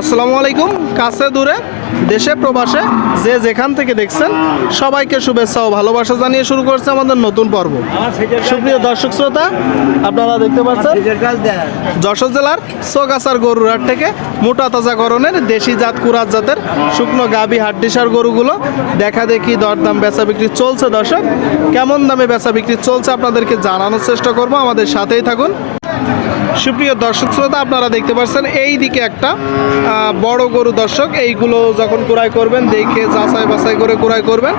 আসসালামু আলাইকুম। কাছে দূরে দেশে প্রবাসে যে যেখান থেকে দেখছেন সবাইকে শুভেচ্ছা ও ভালোবাসা জানিয়ে শুরু করছে আমাদের নতুন পর্ব। সুপ্রিয় দর্শক শ্রোতা, আপনারা দেখতে পাচ্ছেন যশোর জেলার সোগাছার গরুর হাট থেকে মোটা তাজা গরনের দেশি জাত কুরাত জাতের শুকনো গাভী হাড্ডিসার গরুগুলো দেখা দেখি দরদাম বেচা বিক্রি চলছে। দর্শক, কেমন দামে বেচা বিক্রি চলছে আপনাদেরকে জানানোর চেষ্টা করব, আমাদের সাথেই থাকুন। সুপ্রিয় দর্শক শ্রোতা, আপনারা দেখতে পাচ্ছেন এই দিকে একটা বড় গরু। দর্শক, এইগুলো যখন ক্রয় করবেন দেখে যাচাই বাছাই করে ক্রয় করবেন।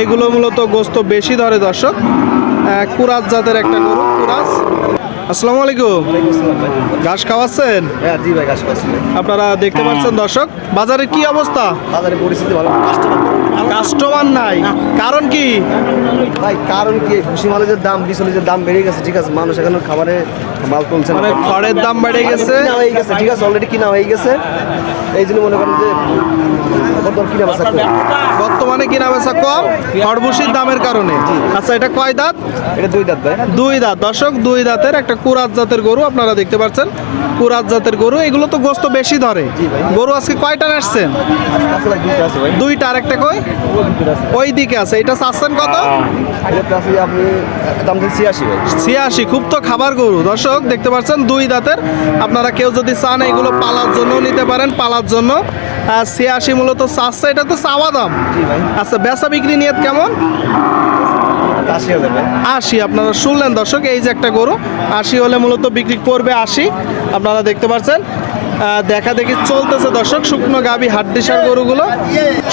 এইগুলো মূলত গোস্ত বেশি ধরে। দর্শক, কুরাত জাতের একটা গরু কুরাস। আসসালামু আলাইকুম। ঘাস খাওয়াচ্ছেন? হ্যাঁ জি ভাই, ঘাস খাওয়াচ্ছি। আপনারা দেখতে পাচ্ছেন দর্শক, বাজারের কি অবস্থা? বাজারে পরিস্থিতি ভালো, কাস্টমার নাই, কারণ কি ভাই? কারণ কি, ভুসি মালের দাম, বিচলির দাম বেড়ে গেছে। ঠিক আছে, মানুষ এখন খাবারে মাল তুলছে না, মানে খড়ের দাম বেড়ে গেছে। কিনা হয়ে গেছে, ঠিক আছে, অলরেডি কিনা হয়ে গেছে। এই জন্য মনে করেন যে কিনা বেচা কম। বর্তমানে কিনা বেচা কম খড়ভুসির দামের কারণে। আচ্ছা, এটা কয় দাঁত? এটা দুই দাঁত ভাই। দুই দাঁত। দর্শক, দুই দাঁতের একটা কুরাত জাতের গরু আপনারা দেখতে পাচ্ছেন। কুরাত জাতের গরু, এগুলো তো গোস্ত বেশি ধরে। গরু আজকে কয়টা আসছেন? দুইটা। আর একটা কই? ওই দিকে আছে। এটা চাচ্ছেন কত? আপনি দাম দিচ্ছি 86 ভাই। 86। খুব তো খাবার গরু। দর্শক দেখতে পাচ্ছেন দুই দাঁতের। আপনারা কেউ যদি চান এগুলো পালার জন্য নিতে পারেন, পালার জন্য। 86 মূলত চাচ্ছে, এটা তো চাওয়া দাম। আচ্ছা, বেচা বিক্রি নিয়ত কেমন? 80। আপনারা শুনলেন দর্শক, এই যে একটা গরু 80 হলে মূলত বিক্রি করবে 80। আপনারা দেখতে পাচ্ছেন দেখা দেখি চলতেছে দর্শক শুকনো গাভী হাড্ডিসার গরুগুলো।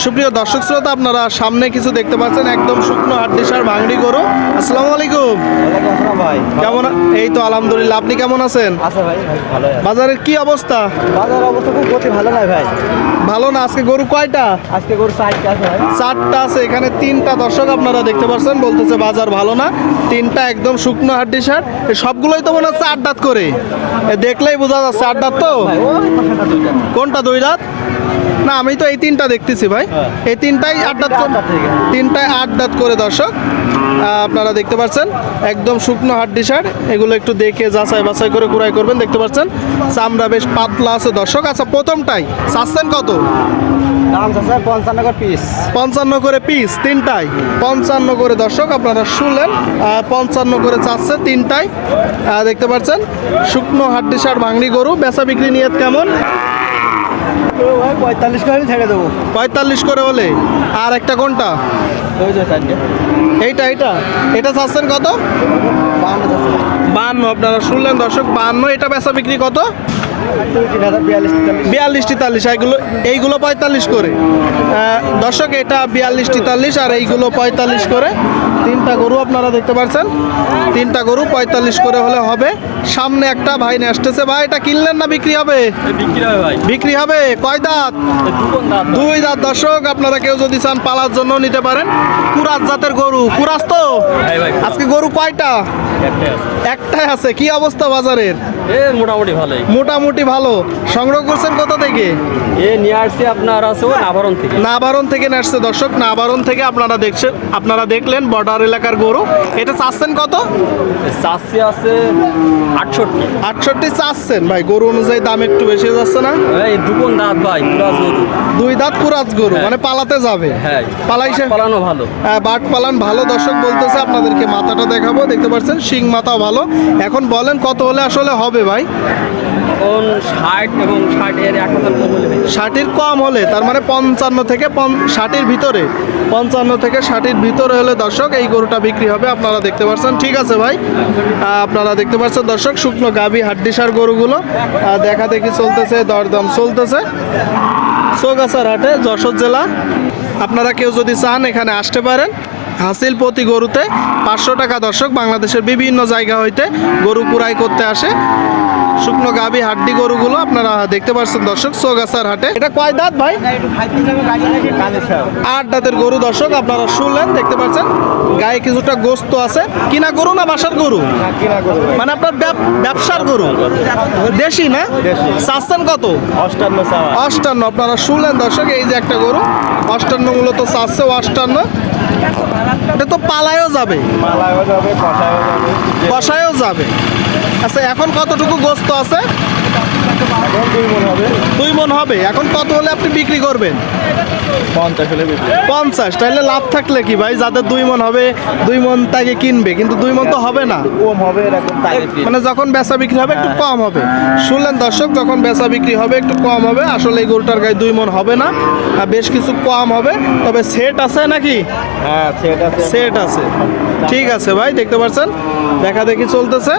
সুপ্রিয় দর্শক শ্রোতা, আপনারা সামনে কিছু দেখতে পাচ্ছেন একদম শুকনো হাড্ডিসার ভাঙড়ি গরু। আসসালামু আলাইকুম। ভাই কেমন? এই তো আলহামদুলিল্লাহ। আপনি কেমন আছেন? আচ্ছা ভাই, ভালো। বাজারের কি অবস্থা? বাজার অবস্থা খুব ভালো নয় ভাই। ভালো না? আজকে গরু কয়টা? আজকে গরু 4টা আছে ভাই। 4টা আছে, এখানে 3টা। দর্শক আপনারা দেখতে পাচ্ছেন, বলতেছে বাজার ভালো না। 3টা একদম শুকনো হাড্ডিসার। সবগুলোই তো মনে হচ্ছে 8 দাঁত করে। দেখলেই বোঝা যাচ্ছে 8 দাঁত। তো কোনটা দুই দাঁত? না, আমি তো এই 3টা দেখতেছি ভাই। এই 3টাই 8 দাঁত। 3টায় 8 দাঁত করে। দর্শক আপনারা দেখতে পাচ্ছেন একদম শুকনো হাড্ডিসার। এগুলো একটু দেখে যাচাই বাছাই করে ক্রয় করবেন। দেখতে পাচ্ছেন চামড়া বেশ পাতলা আছে। দর্শক, আচ্ছা প্রথমটাই চাচ্ছেন কত? দাম আছে 55 করে পিস। 55 করে পিস 3টায়? 55 করে। দর্শক আপনারা শুনলেন, 55 করে চাচ্ছে 3টায়। দেখতে পাচ্ছেন শুকনো হাড্ডিসার ভাঙড়ি গরু। বেচা বিক্রি নিয়ত কেমন? 45 করে ছেড়ে দেবো। 45 করে হলে। আর একটা কোনটা? এইটা এটা চাচ্ছেন কত? 52। আপনারা শুনলেন দর্শক, 52। এটা বেচা বিক্রি কত? 42-43। এইগুলো 45 করে। দর্শক, এটা 42-43 আর এইগুলো 45 করে। 3টা গরু আপনারা দেখতে পাচ্ছেন। 3টা গরু 45 করে হলে হবে। সামনে একটা ভাই নিয়ে আসতেছে। ভাই, এটা কিনলেন না বিক্রি হবে? বিক্রি হবে। কয় দাঁত? দুই দাঁত। দর্শক, আপনারা কেউ যদি চান পালার জন্য নিতে পারেন। কুরাত জাতের গরু। কুরাস তো? আজকে গরু কয়টা? একটাই আছে। কি অবস্থা বাজারের? মোটামুটি ভালোই। মোটামুটি ভালো। সংগ্রহ করছেন কোথা থেকে? নিয়ে আসছি আপনার আছে নাভারণ থেকে। নাভারণ থেকে আসছে। দর্শক, নাভারণ থেকে আপনারা দেখলেন বর্ডার এলাকার গরু। এটা চাচ্ছেন কত? চাচ্ছি আছে 68। 68 চাচ্ছেন ভাই। গরু অনুযায়ী দাম একটু বেশি যাচ্ছে না? এই দুকোন দাঁত ভাই, কুরাজ গরু। দুই দাঁত কুরাজ গরু, মানে পালাতে যাবে। হ্যাঁ, পালাইছে। পালানো ভালো। বাট পালান ভালো। দর্শক বলতেছে, আপনাদেরকে মাথাটা দেখাবো। দেখতে পাচ্ছেন শিং মাথাও ভালো। এখন বলেন কত হলে আসলে হবে ভাই? 60 এবং 60 এর 1000 কম হলে। 60-এর কম হলে, তার মানে 55 থেকে 60-এর ভিতরে। 55 থেকে 60-এর ভিতরে হলে দর্শক এই গরুটা বিক্রি হবে। আপনারা দেখতে পাচ্ছেন। ঠিক আছে ভাই, আপনারা দেখতে পাচ্ছেন দর্শক শুকনো গাভী হাড্ডিসার গরুগুলো দেখা দেখি চলতেছে, দরদাম চলতেছে সোগাছার হাটে, যশোর জেলা। আপনারা কেউ যদি চান এখানে আসতে পারেন। হাসিল প্রতি গরুতে 500 টাকা। দর্শক, বাংলাদেশের বিভিন্ন জায়গা হইতে গরু কুড়াই করতে আসে। শুকনো গাভী হাড্ডি গরুগুলো আপনারা দেখতে পাচ্ছেন দর্শক সোগাছার হাটে। এটা কয় দাঁত ভাই? 8 দাঁতের গরু। দর্শক আপনারা শুনলেন, দেখতে পাচ্ছেন গায়ে কিছুটা গোস্ত আছে। কিনা গরু না বাসার গরু? মানে আপনার ব্যবসার গরু, দেশি না? চাচ্ছেন কত? 58। আপনারা শুনলেন দর্শক, এই যে একটা গরু 58 মূলত চাচ্ছে। 58 এটা তো পালায়ও যাবে, কষায়ও যাবে। আচ্ছা, এখন কতটুকু গোস্ত আছে? 2 মণ হবে। এখন কত হলে আপনি বিক্রি করবেন? 50। তাহলে লাভ থাকলে কি ভাই, যাদের 2 মন হবে 2 মন তাকে কিনবে, কিন্তু 2 মন তো হবে না। কম হবে এরকম মানে যখন বেচা বিক্রি হবে একটু কম হবে। শুনলেন দর্শক, যখন বেচা বিক্রি হবে একটু কম হবে। আসলে এই গরুটার গায়ে 2 মন হবে না, আর বেশ কিছু কম হবে। তবে সেট আছে নাকি? হ্যাঁ সেটা সেট আছে। ঠিক আছে ভাই, দেখতে পাচ্ছেন দেখা দেখি চলতেছে।